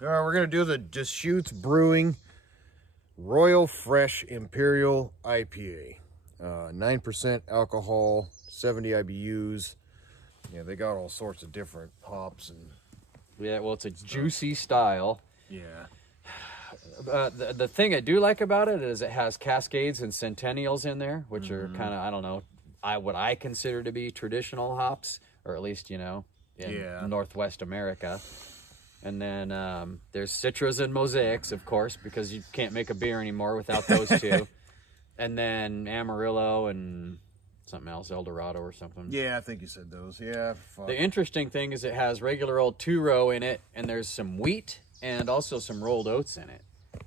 All right, we're going to do the Descutes Brewing Royal Fresh Imperial IPA. 9% alcohol, 70 IBUs. Yeah, they got all sorts of different hops and... Yeah, well, it's a juicy style. Yeah. The thing I do like about it is it has Cascades and Centennials in there, which are kind of, I don't know, what I consider to be traditional hops, or at least, you know, in Northwest America. And then there's Citras and Mosaics, of course, because you can't make a beer anymore without those two. And then Amarillo and something else, El Dorado or something. Yeah, I think you said those. Yeah. Fuck. The interesting thing is it has regular old two-row in it, and there's some wheat and also some rolled oats in it.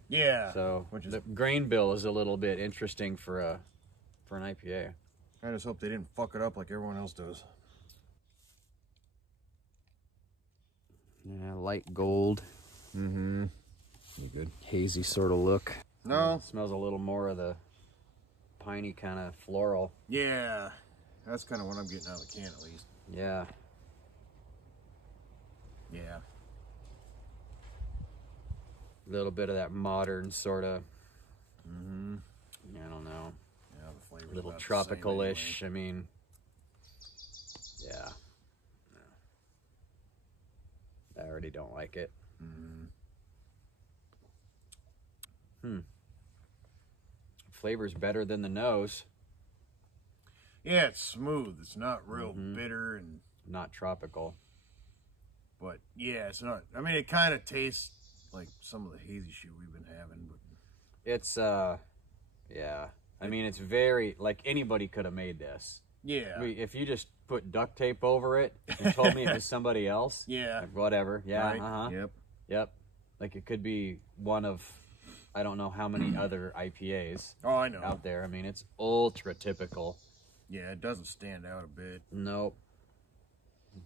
Yeah. So the grain bill is a little bit interesting for an IPA. I just hope they didn't fuck it up like everyone else does. Yeah, light gold. Mm-hmm. You good? Hazy sort of look. No. Smells a little more of the piney kind of floral. Yeah. That's kind of what I'm getting out of the can, at least. Yeah. Yeah. A little bit of that modern sort of, mm-hmm. I don't know. Yeah, the flavor. A little tropical-ish. Anyway. I mean, yeah. I already don't like it. Flavor's better than the nose. Yeah, it's smooth. It's not real bitter and not tropical. But yeah, it's not. I mean, it kind of tastes like some of the hazy shit we've been having. But it's yeah. I mean, it's very like anybody could have made this. Yeah. I mean, if you just put duct tape over it and told me it was somebody else. Yeah. Like, whatever. Yeah. Right. Yep. Yep. Like it could be one of, I don't know how many other IPAs. Oh, I know. Out there. I mean, it's ultra typical. Yeah, it doesn't stand out a bit. Nope.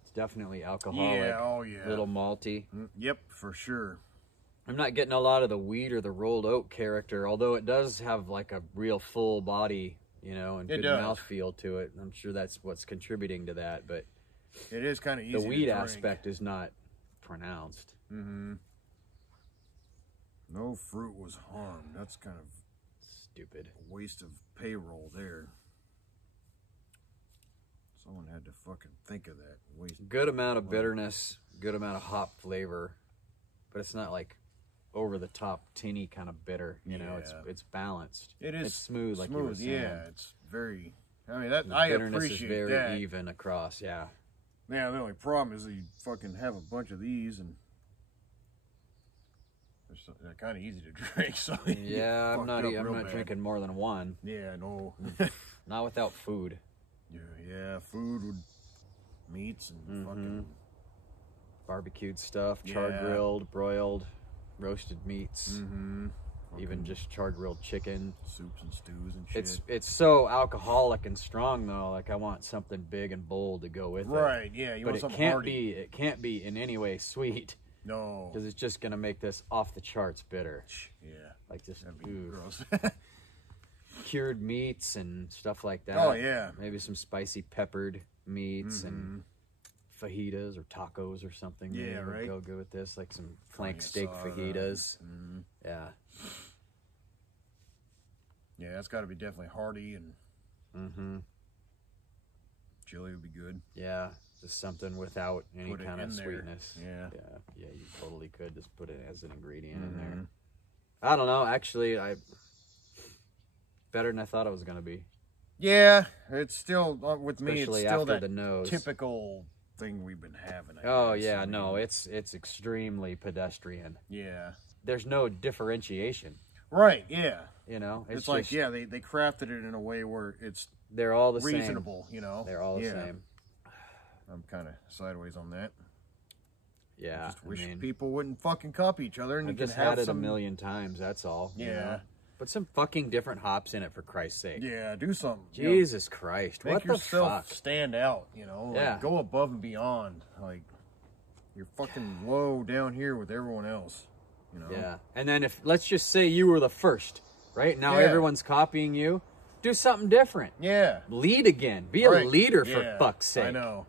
It's definitely alcoholic. Yeah. Oh yeah. Little malty. Yep, for sure. I'm not getting a lot of the wheat or the rolled oat character, although it does have like a real full body, you know, and good mouthfeel to it. I'm sure that's what's contributing to that, but it is kind of easy. The wheat aspect is not pronounced. No fruit was harmed. That's kind of stupid. A waste of payroll there. Someone had to fucking think of that. Good amount of bitterness, good amount of hop flavor, but it's not like over the top tinny kind of bitter. You know, it's balanced. It is. It's smooth, like you were saying. Yeah, it's very. I mean, that the I bitterness appreciate is very that. even across. Yeah. Yeah. The only problem is that you fucking have a bunch of these and they're kind of easy to drink. So yeah, I'm not drinking more than one. Yeah, no. Not without food. Yeah, food with meats and fucking barbecued stuff, char-grilled, broiled, roasted meats, even just char-grilled chicken, soups and stews and shit. It's so alcoholic and strong though. Like I want something big and bold to go with it. Right? Yeah, you want something hearty. It can't be in any way sweet. No, because it's just gonna make this off the charts bitter. Yeah, like just gross. Cured meats and stuff like that. Oh yeah, maybe some spicy peppered meats and fajitas or tacos or something. Yeah, right. Go good with this, like some flank steak fajitas. Yeah. Yeah, that's got to be definitely hearty and chili would be good. Yeah, just something without any kind of sweetness. Yeah, you totally could just put it as an ingredient in there. I don't know. Actually, better than I thought it was going to be. Yeah, it's still, with me, especially it's still after that the nose. Typical thing we've been having. I guess. No, it's extremely pedestrian. Yeah. There's no differentiation. Right, yeah. You know? It's like, yeah, they crafted it in a way where they're all the reasonable, same. You know? They're all the same. I'm kind of sideways on that. Yeah. I just wish people wouldn't fucking copy each other and you just had it a million times, that's all. Yeah. You know? Put some fucking different hops in it, for Christ's sake. Yeah, do something. Jesus Christ. Make what the fuck? Stand out, you know? Like, go above and beyond. Like, you're fucking low down here with everyone else, you know? Yeah. And then let's just say you were the first, right? Now everyone's copying you. Do something different. Yeah. Lead again. Be a leader, for fuck's sake. I know.